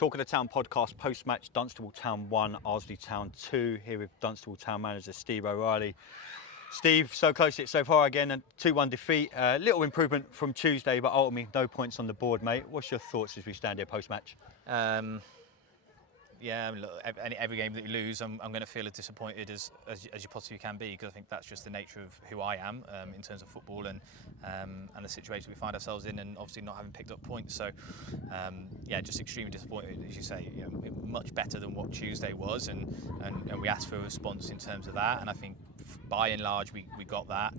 Talk of the Town podcast, post-match, Dunstable Town 1, Arlesey Town 2, here with Dunstable Town manager Steve O'Reilly. Steve, so close it so far again, a 2-1 defeat. Little improvement from Tuesday, but ultimately no points on the board, mate. What's your thoughts as we stand here post-match? Yeah, I mean, look, every game that you lose, I'm going to feel as disappointed as you possibly can be, because I think that's just the nature of who I am in terms of football and the situation we find ourselves in, and obviously not having picked up points. So, yeah, just extremely disappointed, as you say. You know, much better than what Tuesday was, and we asked for a response in terms of that, and I think by and large we got that.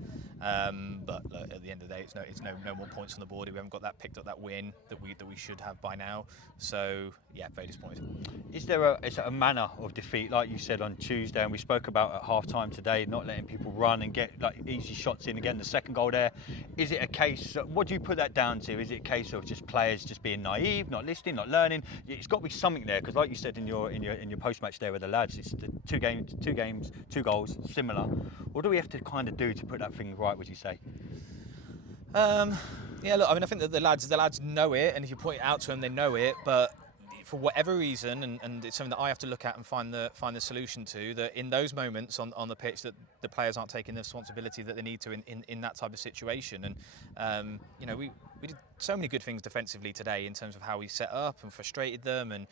But look, at the end of the day, it's no more points on the board. We haven't got that picked up, that win that we should have by now. So yeah, very disappointed. Is there a manner of defeat, like you said on Tuesday, and we spoke about at half time today, not letting people run and get like easy shots in, again the second goal there? Is it a case, what do you put that down to? Is it a case of just players just being naive, not listening, not learning? It's got to be something there, because like you said in your post-match there with the lads, it's the two games, 2 goals, similar. What do we have to kind of do to put that thing right, would you say? Yeah, look, I mean, I think that the lads know it, and if you point it out to them, they know it. But for whatever reason, and it's something that I have to look at and find the solution to, that in those moments on the pitch, that the players aren't taking the responsibility that they need to in that type of situation. And you know, we did so many good things defensively today in terms of how we set up and frustrated them, and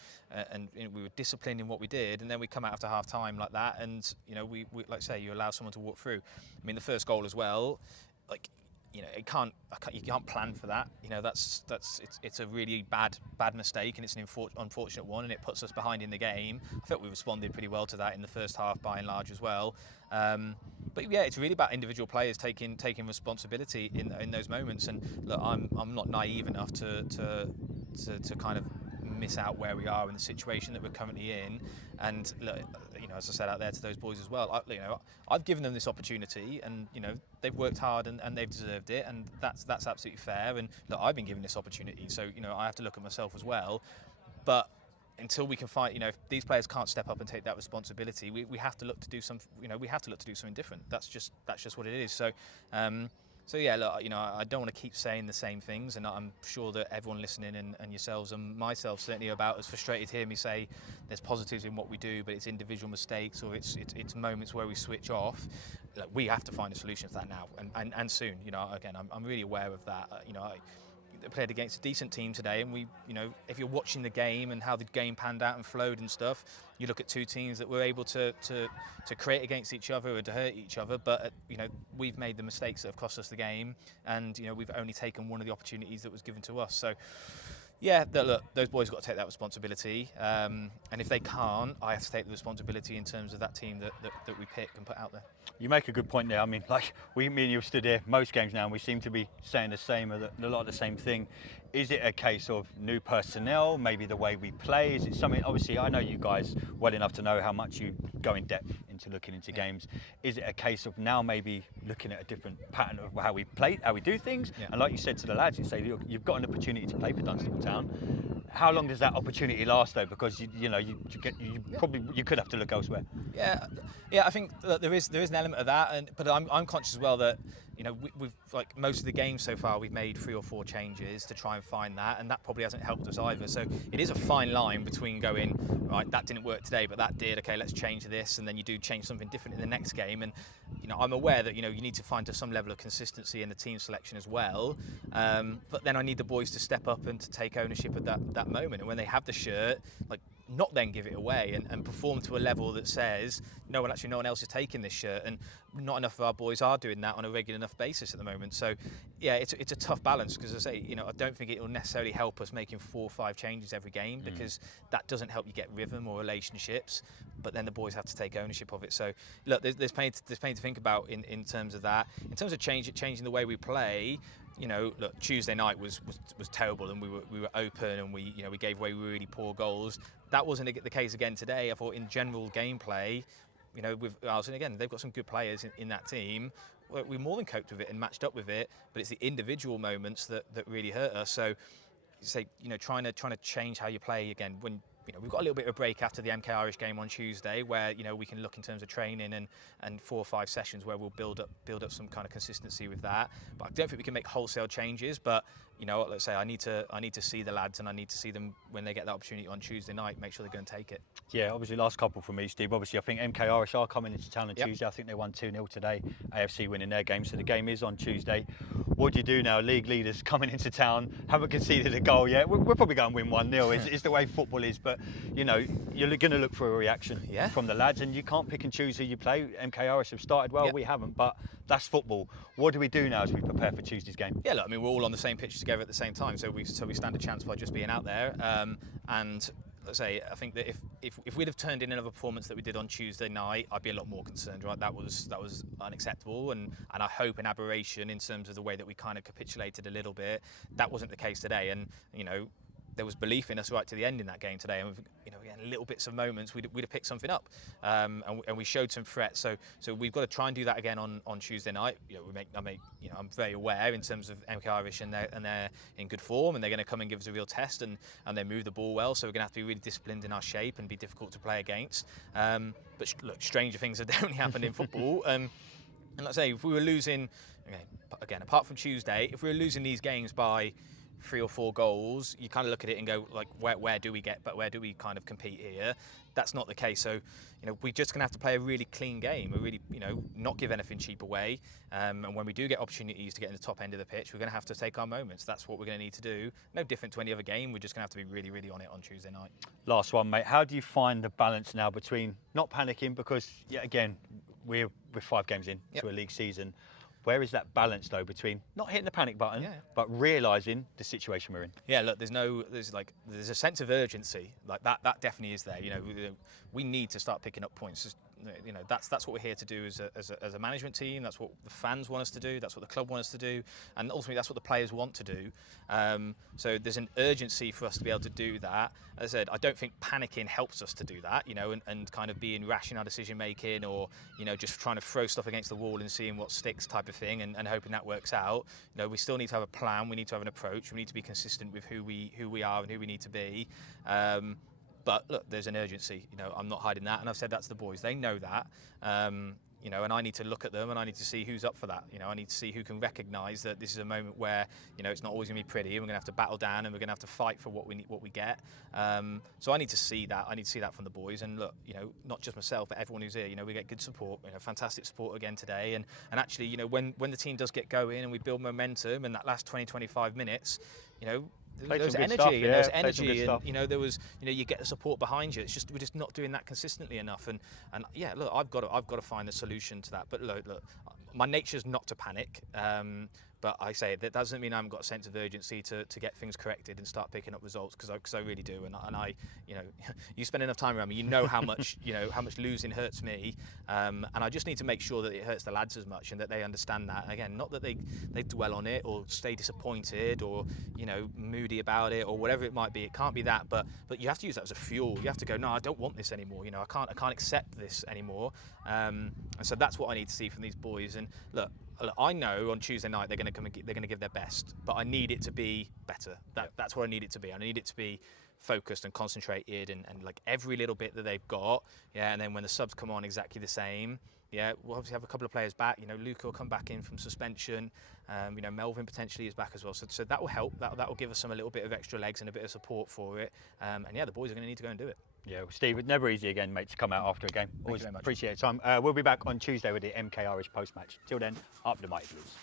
you know, we were disciplined in what we did, and then we come out after half time like that, and you know, we like I say, you allow someone to walk through. I mean, the first goal as well, like, you know, you can't plan for that. You know, it's a really bad mistake, and it's an unfortunate one, and it puts us behind in the game. I felt we responded pretty well to that in the first half by and large as well. But yeah, it's really about individual players taking responsibility in those moments. And look, I'm not naive enough to kind of miss out where we are in the situation that we're currently in. And look, you know, as I said out there to those boys as well, I've given them this opportunity, and you know, they've worked hard and they've deserved it, and that's absolutely fair. And look, I've been given this opportunity, so you know, I have to look at myself as well. But until we can find, you know, if these players can't step up and take that responsibility, we have to look to do some, you know, we have to look to do something different. That's just what it is. So. So yeah, look, you know, I don't want to keep saying the same things, and I'm sure that everyone listening and yourselves and myself certainly are about as frustrated to hear me say there's positives in what we do, but it's individual mistakes, or it's moments where we switch off. Like, we have to find a solution to that now, and soon. You know, again, I'm really aware of that. You know, I played against a decent team today, and we, you know, if you're watching the game and how the game panned out and flowed and stuff, you look at two teams that were able to create against each other and to hurt each other, but you know, we've made the mistakes that have cost us the game, and you know, we've only taken one of the opportunities that was given to us. So yeah, look, those boys have got to take that responsibility, and if they can't, I have to take the responsibility in terms of that team that we pick and put out there. You make a good point there. I mean, like, me and you have stood here most games now, and we seem to be saying the same, a lot of the same thing. Is it a case of new personnel, maybe the way we play? Is it something, obviously, I know you guys well enough to know how much you go in depth into looking into games. Is it a case of now maybe looking at a different pattern of how we play, how we do things? Yeah. And like you said to the lads, you say, look, you've got an opportunity to play for Dunstable Town. How long does that opportunity last, though? Because you could have to look elsewhere. Yeah. I think that there is an element of that, but I'm conscious as well that, you know, we've like most of the games so far, we've made 3 or 4 changes to try and find that, and that probably hasn't helped us either. So it is a fine line between going, right, that didn't work today, but that did. Okay, let's change this, and then you do change something different in the next game. And you know, I'm aware that, you know, you need to find some level of consistency in the team selection as well. But then I need the boys to step up and to take ownership of that moment. And when they have the shirt, like, not then give it away and perform to a level that says, no one else is taking this shirt, and not enough of our boys are doing that on a regular enough basis at the moment. So yeah, it's a tough balance, because I say, you know, I don't think it will necessarily help us making 4 or 5 changes every game, because that doesn't help you get rhythm or relationships, but then the boys have to take ownership of it. So look, there's plenty to think about in terms of that. In terms of changing the way we play, you know, look, Tuesday night was terrible, and we were open, and we gave away really poor goals. That wasn't the case again today. I thought in general gameplay, you know, with Arlesey, again, they've got some good players in that team. We more than coped with it and matched up with it, but it's the individual moments that really hurt us. So, say, you know, trying to change how you play again when we've got a little bit of a break after the MK Irish game on Tuesday, where we can look in terms of training and 4 or 5 sessions where we'll build up some kind of consistency with that. But I don't think we can make wholesale changes. But let's say I need to see the lads, and I need to see them when they get that opportunity on Tuesday night. Make sure they go and take it. Yeah, obviously last couple for me, Steve. Obviously, I think MK Irish are coming into town on Tuesday. I think they won 2-0 today. AFC winning their game, so the game is on Tuesday. What do you do now? League leaders coming into town, haven't conceded a goal yet. We're probably going to win 1-0. It's the way football is, but you're going to look for a reaction from the lads, and you can't pick and choose who you play. MK Irish have started well, we haven't, but that's football. What do we do now as we prepare for Tuesday's game? Yeah, look, I mean, we're all on the same pitch together at the same time, so we stand a chance by just being out there. And let's say, I think that if we'd have turned in another performance that we did on Tuesday night, I'd be a lot more concerned, right? That was unacceptable, and I hope an aberration in terms of the way that we kind of capitulated a little bit. That wasn't the case today, and there was belief in us right to the end in that game today, and again, little bits of moments we'd have picked something up, and we showed some threat. So we've got to try and do that again on Tuesday night. I'm very aware in terms of MK Irish, and they're in good form, and they're going to come and give us a real test, and they move the ball well. So we're going to have to be really disciplined in our shape and be difficult to play against. But look, stranger things have definitely happened in football. And let's say if we were losing, again, apart from Tuesday, if we were losing these games by 3 or 4 goals, you kind of look at it and go, like, where do we kind of compete here? That's not the case. So, we're just going to have to play a really clean game. We're really, not give anything cheap away. And when we do get opportunities to get in the top end of the pitch, we're going to have to take our moments. That's what we're going to need to do. No different to any other game. We're just going to have to be really, really on it on Tuesday night. Last one, mate. How do you find the balance now between not panicking, because, again, we're 5 games in to a league season. Where is that balance though between not hitting the panic button, but realising the situation we're in? Yeah, look, there's a sense of urgency, like that definitely is there. We need to start picking up points. That's what we're here to do as a management team. That's what the fans want us to do. That's what the club want us to do, and ultimately that's what the players want to do. So there's an urgency for us to be able to do that. As I said, I don't think panicking helps us to do that. And kind of being rash in our decision making, or just trying to throw stuff against the wall and seeing what sticks type of thing, and hoping that works out. We still need to have a plan. We need to have an approach. We need to be consistent with who we are and who we need to be. But look, there's an urgency. I'm not hiding that, and I've said that to the boys. They know that. And I need to look at them, and I need to see who's up for that. I need to see who can recognise that this is a moment where it's not always going to be pretty, and we're going to have to battle down, and we're going to have to fight for what we get. So I need to see that. I need to see that from the boys, and look, not just myself, but everyone who's here. We get good support. Fantastic support again today, and actually, when the team does get going and we build momentum, and that last 20-25 minutes, there was energy, and there was, you get the support behind you. It's just we're just not doing that consistently enough, and look, I've got to find a solution to that. But look, my nature's not to panic. But I say that doesn't mean I haven't got a sense of urgency to get things corrected and start picking up results, because I really do. And I you spend enough time around me, how much how much losing hurts me, and I just need to make sure that it hurts the lads as much, and that they understand that. Again, not that they dwell on it or stay disappointed or moody about it or whatever it might be. It can't be that, but you have to use that as a fuel. You have to go, no, I don't want this anymore. I can't accept this anymore. And so that's what I need to see from these boys. And look, I know on Tuesday night they're going to give their best, but I need it to be better. That's what I need it to be. I need it to be focused and concentrated, and like every little bit that they've got. And then when the subs come on, exactly the same. We'll obviously have a couple of players back. Luca will come back in from suspension. Melvin potentially is back as well. So that will help. That will give us a little bit of extra legs and a bit of support for it. And the boys are going to need to go and do it. Yeah, well, Steve, it's never easy again, mate, to come out after a game. Always appreciate your time. We'll be back on Tuesday with the MK Irish post-match. Till then, up the mighty Blues.